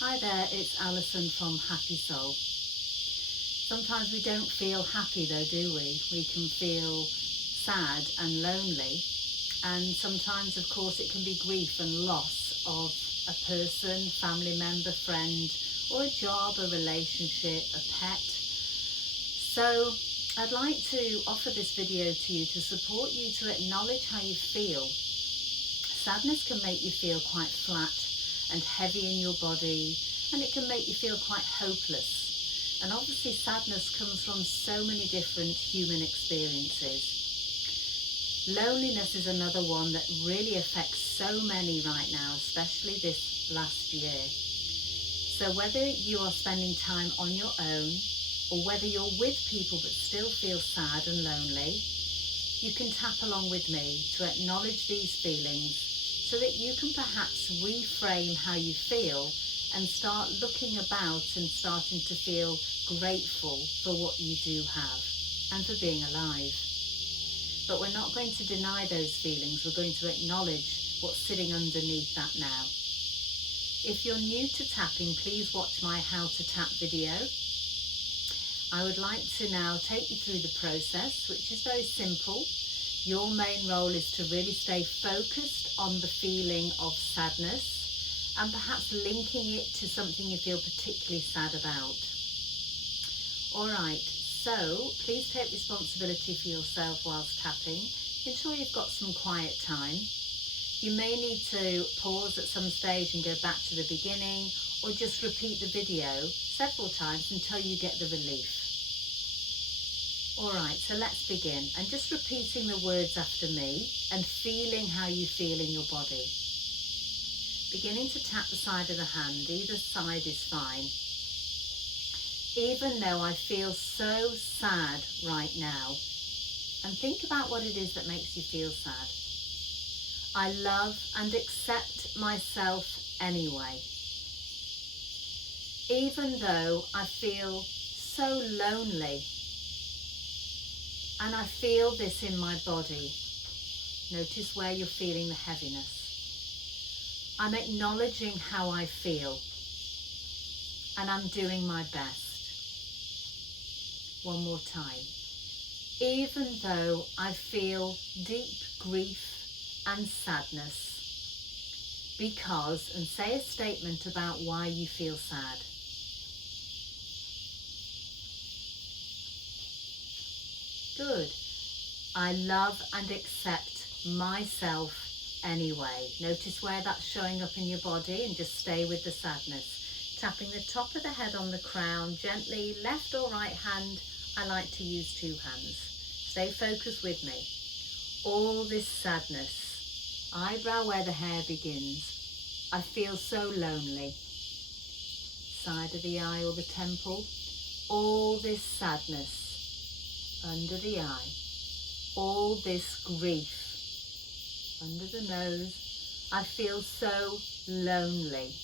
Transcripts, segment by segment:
Hi there, it's Alison from Happy Soul. Sometimes we don't feel happy though, do we? We can feel sad and lonely, and sometimes of course it can be grief and loss of a person, family member, friend, or a job, a relationship, a pet. So I'd like to offer this video to you to support you to acknowledge how you feel. Sadness can make you feel quite flat and heavy in your body, and it can make you feel quite hopeless. And obviously sadness comes from so many different human experiences. Loneliness is another one that really affects so many right now, especially this last year. So whether you are spending time on your own or whether you're with people but still feel sad and lonely, you can tap along with me to acknowledge these feelings so that you can perhaps reframe how you feel and start looking about and starting to feel grateful for what you do have and for being alive. But we're not going to deny those feelings, we're going to acknowledge what's sitting underneath that now. If you're new to tapping, please watch my How to Tap video. I would like to now take you through the process, which is very simple. Your main role is to really stay focused on the feeling of sadness and perhaps linking it to something you feel particularly sad about. Alright, so please take responsibility for yourself whilst tapping. Ensure you've got some quiet time. You may need to pause at some stage and go back to the beginning, or just repeat the video several times until you get the relief. Alright, so let's begin, and just repeating the words after me and feeling how you feel in your body. Beginning to tap the side of the hand, either side is fine. Even though I feel so sad right now, and think about what it is that makes you feel sad. I love and accept myself anyway. Even though I feel so lonely, and I feel this in my body. Notice where you're feeling the heaviness. I'm acknowledging how I feel, and I'm doing my best. One more time. Even though I feel deep grief and sadness, because, and say a statement about why you feel sad. Good. I love and accept myself anyway. Notice where that's showing up in your body and just stay with the sadness. Tapping the top of the head on the crown, gently, left or right hand. I like to use two hands. Stay focused with me. All this sadness, eyebrow where the hair begins. I feel so lonely. Side of the eye or the temple. All this sadness. Under the eye, all this grief, under the nose. I feel so lonely.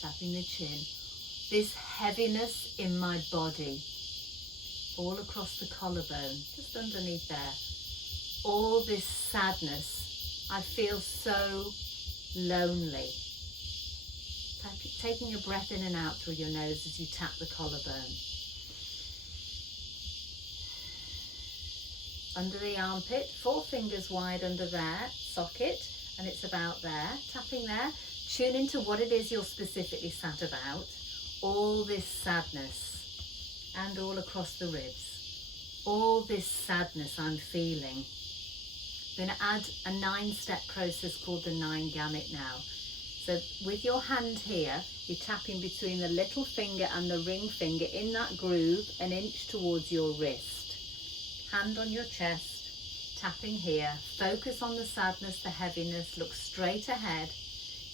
Tapping the chin, this heaviness in my body, all across the collarbone, just underneath there. All this sadness, I feel so lonely. Taking a breath in and out through your nose as you tap the collarbone. Under the armpit, 4 fingers wide under there, socket, and it's about there, tapping there. Tune into what it is you're specifically sad about. All this sadness, and all across the ribs. All this sadness I'm feeling. I'm going to add a 9-step process called the 9 gamete now. So with your hand here, you're tapping between the little finger and the ring finger in that groove, an inch towards your wrist. Hand on your chest, tapping here. Focus on the sadness, the heaviness. Look straight ahead.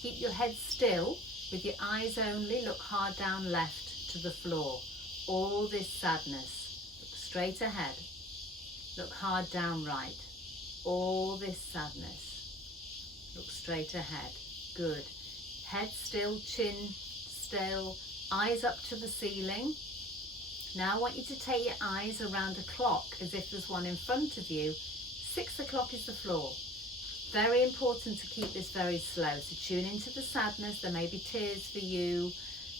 Keep your head still with your eyes only. Look hard down left to the floor. All this sadness. Look straight ahead. Look hard down right. All this sadness. Look straight ahead. Good. Head still, chin still, eyes up to the ceiling. Now I want you to take your eyes around a clock as if there's one in front of you. 6 o'clock is the floor. very important to keep this very slow. So tune into the sadness. There may be tears for you,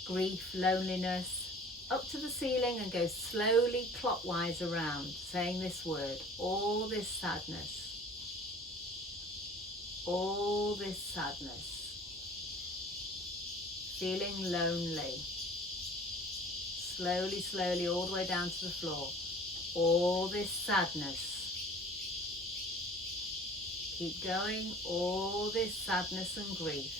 grief, loneliness, up to the ceiling, and go slowly clockwise around, saying this word, all this sadness. All this sadness. Feeling lonely. Slowly, slowly, all the way down to the floor. All this sadness. Keep going. All this sadness and grief.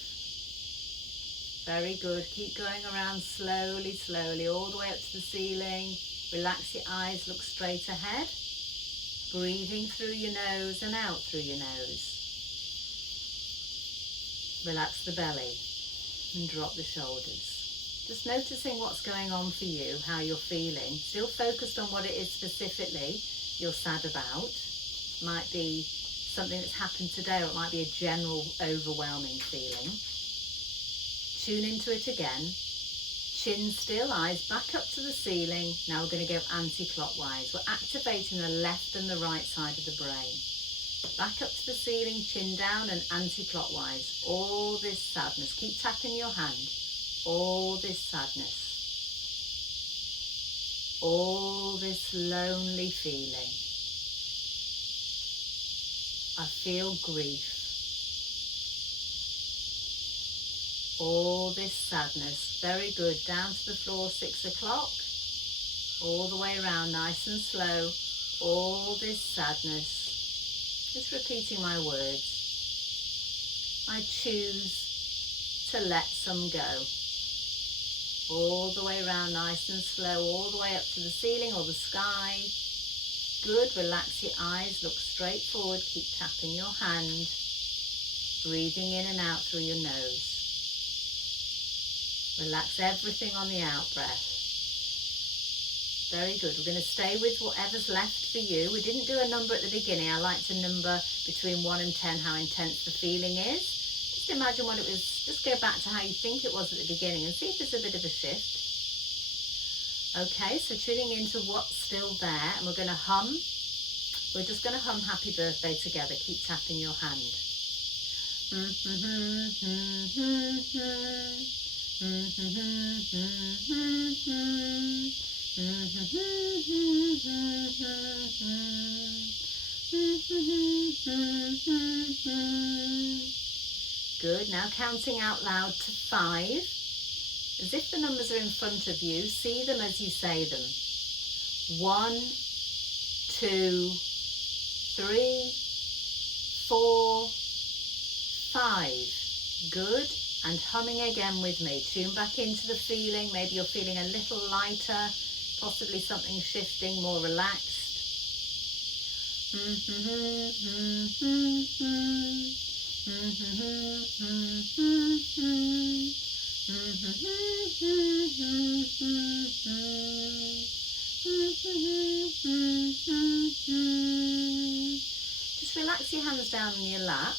Very good. Keep going around slowly, slowly, all the way up to the ceiling. Relax your eyes, look straight ahead. Breathing through your nose and out through your nose. Relax the belly and drop the shoulders. Just noticing what's going on for you, how you're feeling. Still focused on what it is specifically you're sad about. Might be something that's happened today, or it might be a general overwhelming feeling. Tune into it again. Chin still, eyes back up to the ceiling. Now we're going to go anti-clockwise. We're activating the left and the right side of the brain. Back up to the ceiling, chin down, and anti-clockwise. All this sadness. Keep tapping your hand. All this sadness. All this lonely feeling. I feel grief. All this sadness. Very good. Down to the floor, 6 o'clock. All the way around, nice and slow. All this sadness. Just repeating my words. I choose to let some go. All the way around, nice and slow, all the way up to the ceiling or the sky. Good, relax your eyes, look straight forward, keep tapping your hand. Breathing in and out through your nose. Relax everything on the out breath. Very good. We're going to stay with whatever's left for you. We didn't do a number at the beginning. I like to number between 1 and 10 how intense the feeling is. Just imagine what it was. Just go back to how you think it was at the beginning and see if there's a bit of a shift. Okay, so tuning into what's still there, and we're going to hum. We're just going to hum Happy Birthday together. Keep tapping your hand. Good, now counting out loud to 5, as if the numbers are in front of you. See them as you say them. 1, 2, 3, 4, 5. Good, and humming again with me. Tune back into the feeling. Maybe you're feeling a little lighter, possibly something shifting, more relaxed. Just relax your hands down on your lap.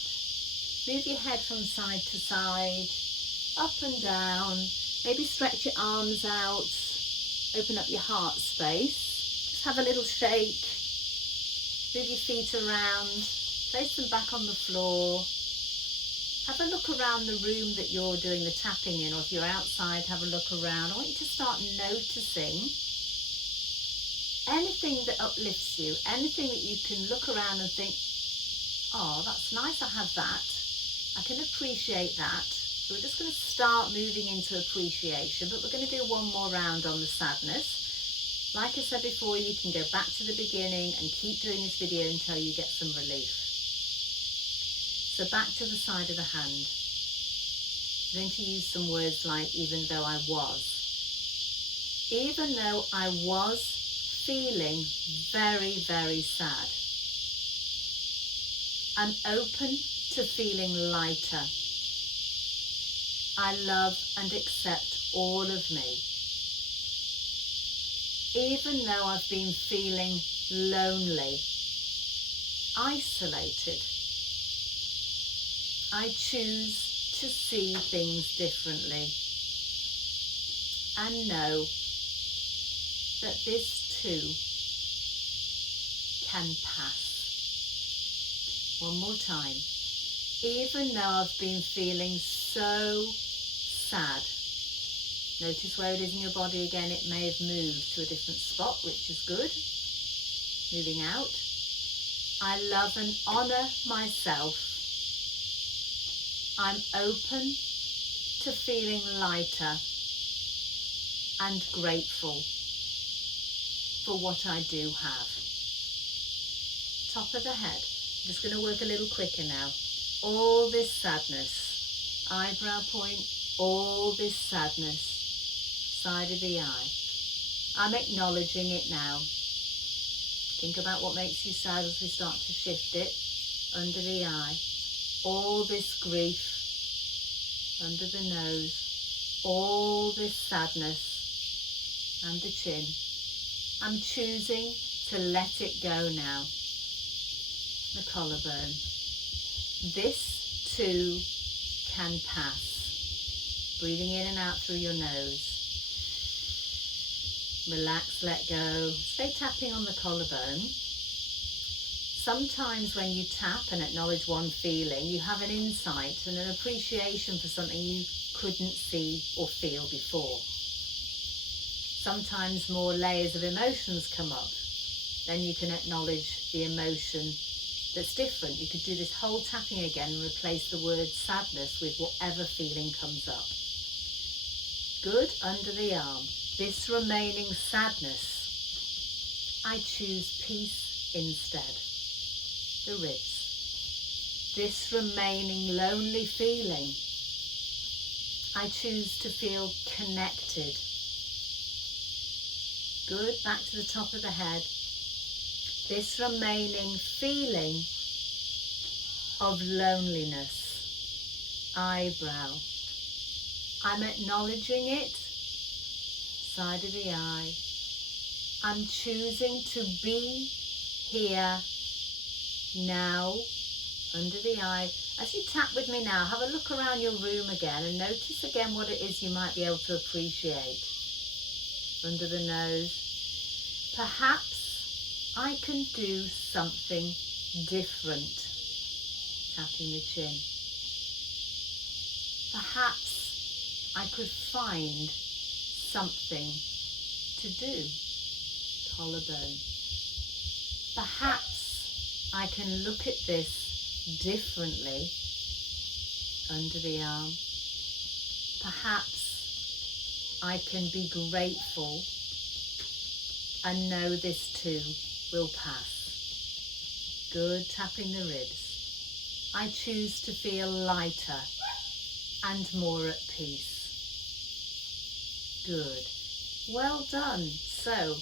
Move your head from side to side, up and down. Maybe stretch your arms out. Open up your heart space. Just have a little shake. Move your feet around. Place them back on the floor. Have a look around the room that you're doing the tapping in, or if you're outside, have a look around. I want you to start noticing anything that uplifts you, anything that you can look around and think, oh, that's nice, I have that. I can appreciate that. So we're just going to start moving into appreciation, but we're going to do one more round on the sadness. Like I said before, you can go back to the beginning and keep doing this video until you get some relief. So back to the side of the hand. I'm going to use some words like even though I was. Even though I was feeling very, very sad, I'm open to feeling lighter. I love and accept all of me. Even though I've been feeling lonely, isolated, I choose to see things differently and know that this too can pass. One more time. even though I've been feeling so sad. Notice where it is in your body again. It may have moved to a different spot, which is good. Moving out. I love and honour myself. I'm open to feeling lighter and grateful for what I do have. Top of the head. I'm just going to work a little quicker now. All this sadness. Eyebrow point. All this sadness. Side of the eye. I'm acknowledging it now. Think about what makes you sad as we start to shift it. Under the eye. All this grief. Under the nose. All this sadness. And the chin. I'm choosing to let it go now. The collarbone. This too can pass. Breathing in and out through your nose. Relax, let go. Stay tapping on the collarbone. Sometimes when you tap and acknowledge one feeling, you have an insight and an appreciation for something you couldn't see or feel before. Sometimes more layers of emotions come up. Then you can acknowledge the emotion that's different. You could do this whole tapping again and replace the word sadness with whatever feeling comes up. Good, under the arm. This remaining sadness, I choose peace instead. The ribs. This remaining lonely feeling, I choose to feel connected. Good, back to the top of the head. This remaining feeling of loneliness. Eyebrow. I'm acknowledging it. Side of the eye. I'm choosing to be here now. Under the eye. As you tap with me now, have a look around your room again and notice again what it is you might be able to appreciate. Under the nose. Perhaps I can do something different. Tapping the chin. Perhaps I could find something to do. Collarbone. Perhaps I can look at this differently. Under the arm. Perhaps I can be grateful and know this too will pass. Good, tapping the ribs. I choose to feel lighter and more at peace. Good. Well done. So,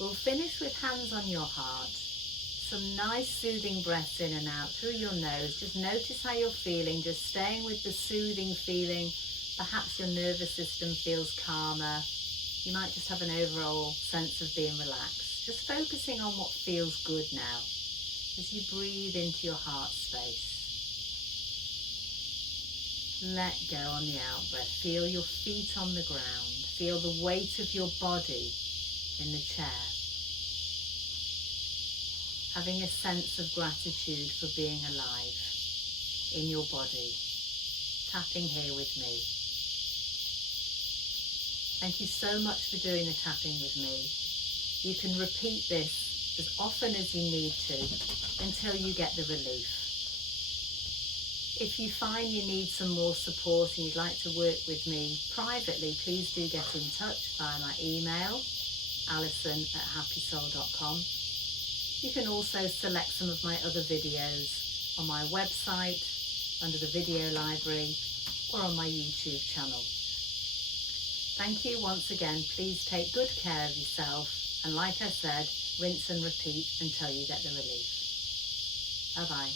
we'll finish with hands on your heart. Some nice soothing breaths in and out through your nose. Just notice how you're feeling, just staying with the soothing feeling. Perhaps your nervous system feels calmer. You might just have an overall sense of being relaxed. Just focusing on what feels good now as you breathe into your heart space. Let go on the out-breath. Feel your feet on the ground. Feel the weight of your body in the chair. Having a sense of gratitude for being alive in your body. Tapping here with me. Thank you so much for doing the tapping with me. You can repeat this as often as you need to until you get the relief. If you find you need some more support and you'd like to work with me privately, please do get in touch via my email, alison@happysoul.com. You can also select some of my other videos on my website, under the video library, or on my YouTube channel. Thank you once again. Please take good care of yourself. And like I said, rinse and repeat until you get the relief. Bye-bye.